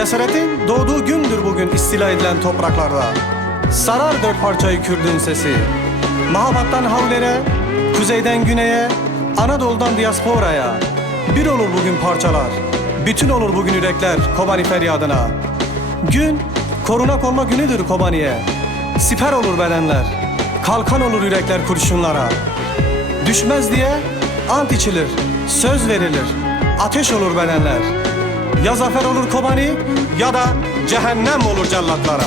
Cesaretin doğduğu gündür bugün istila edilen topraklarda. Sarar dört parçayı Kürdün sesi. Mahabattan Havler'e, kuzeyden güneye, Anadolu'dan diasporaya. Bir olur bugün parçalar, bütün olur bugün yürekler Kobani feryadına. Gün koruna konma günüdür Kobani'ye. Siper olur bedenler, kalkan olur yürekler kurşunlara. Düşmez diye ant içilir, söz verilir, ateş olur bedenler. Ya zafer olur Kobani ya da cehennem olur cellatlara.